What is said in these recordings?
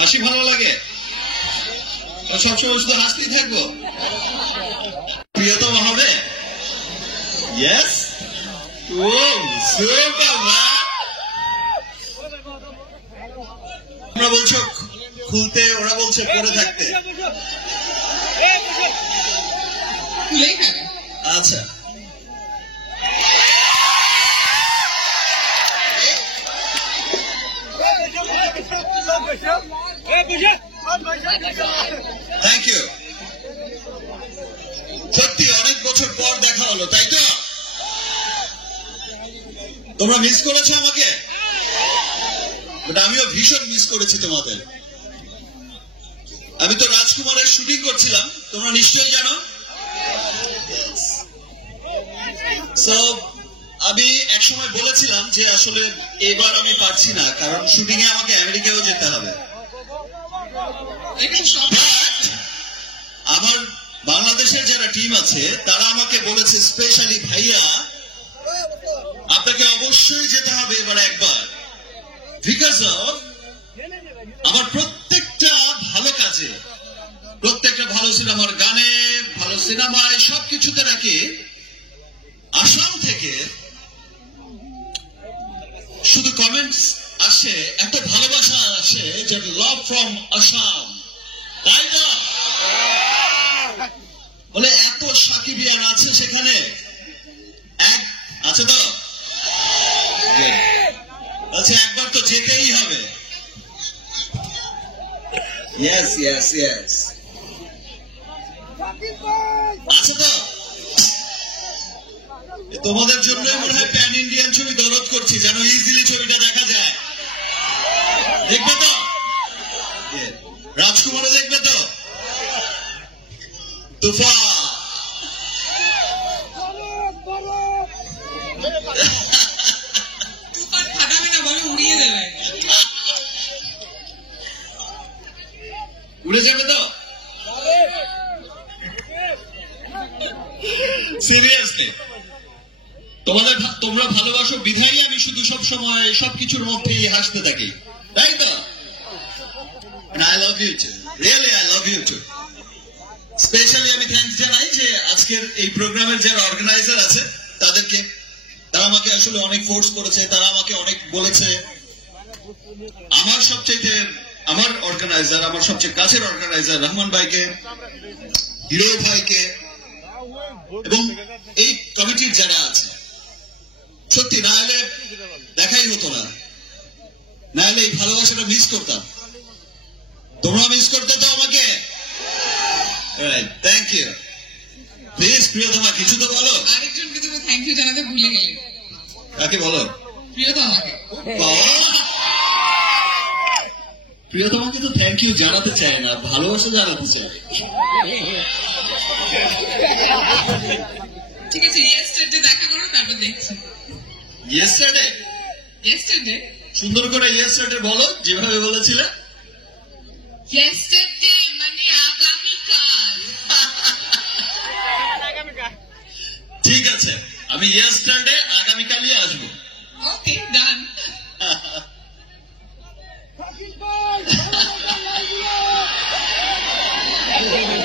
হাসি ভালো লাগে, সবসময় শুধু হাসতেই থাকবো। প্রিয়তম হবে? ইয়েস। ও সুপার ম্যান। তোমরা বলছো খুলতে, ওরা বলছে পরে থাকতে। আচ্ছা, থ্যাংক ইউ। সত্যি অনেক বছর পর দেখা হলো, তাই তো? তোমরা মিস করেছো আমাকে, বাট আমিও ভীষণ মিস করেছি তোমাদের। আমি তো রাজকুমারের শুটিং করছিলাম, তোমরা নিশ্চয়ই জানো। সো আমি একসময় বলেছিলাম যে আসলে এবার আমি পারছি না, কারণ শুটিং এ আমাকে আমেরিকাও যেতে হবে। আমার বাংলাদেশের যারা টিম আছে তারা আমাকে বলেছে স্পেশালি, ভাইয়া আপনাকে অবশ্যই যেতে হবে এবার একবার, বিকজ অফ আমার প্রত্যেকটা ভালো কাজে, প্রত্যেকটা ভালো সিনেমার গানে, ভালো সিনেমায়, সবকিছুতে নাকি আসাম থেকে শুধু কমেন্টস আসে, একটা ভালোবাসা আসে, যে লাভ ফ্রম আসাম, তাই না? বলে এত সাকিবিয়ান আছে সেখানে, এক আছে তো? আচ্ছা, একবার তো যেতেই হবে। ইয়েস ইয়েস ইয়েস, আছে তো? তোমাদের জন্যই মনে হয় প্যান ইন্ডিয়ান ছবি দরদ করছি, যেন ইজিলি ছবিটা দেখা যায়। দেখবে তো? রাজকুমারও দেখবে তো? তুফান ফাটাবে না, বলে উড়িয়ে দেবে। উড়ে যাবে তো? সিরিয়াসলি তোমরা ভালোবাসো বিধায়ী আমি শুধু সব সময় সবকিছুর মধ্যেই হাসতে থাকি, তাই তো? I love you too, really I love you too. Specially আমি থ্যাঙ্কস জানাই যে আজকের এই প্রোগ্রামের যারা অর্গানাইজার আছে তাদেরকে, তারা আমাকে আসলে অনেক ফোর্স করেছে, তারা আমাকে অনেক বলেছে। আমার অর্গানাইজার, আমার সবচেয়ে কাছের অর্গানাইজার রহমান ভাইকে, হিরো ভাইকে এবং এই কমিটির যারা আছে, সত্যি না হলে দেখাই হতো না, না হলে এই ভালোবাসাটা মিস করতাম। তোমরা মিস করতে তো আমাকে। Thank you. প্লিজ প্রিয়তমা কিছু তো বলো। আরেকজনকে তুমি থ্যাংক ইউ জানাতে ভুলে গেলে। কাকে বলো? প্রিয়তমাকে। প্রিয়তমাকে তো থ্যাংক ইউ জানাতে চায় না, ভালোবাসা জানাতে চায়। ঠিক আছে, ইয়েস্টারডে দেখা করো, তারপর দেখছি। ইয়েস্টারডে? ইয়েস্টারডে সুন্দর করে ইয়েস্টারডে বলো, যেভাবে বলেছিলে। ইয়েস্টারডে মানে আগামীকাল। ঠিক আছে, আমি ইয়েস্টারডে আগামীকালই আসবো। ওকে, ডান।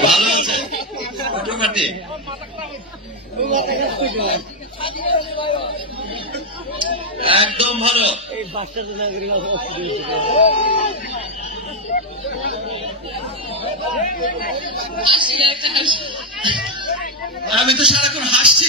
ভালো আছে মোটামুটি। একদম ভালো। আমি তো সারাক্ষণ হাসছি।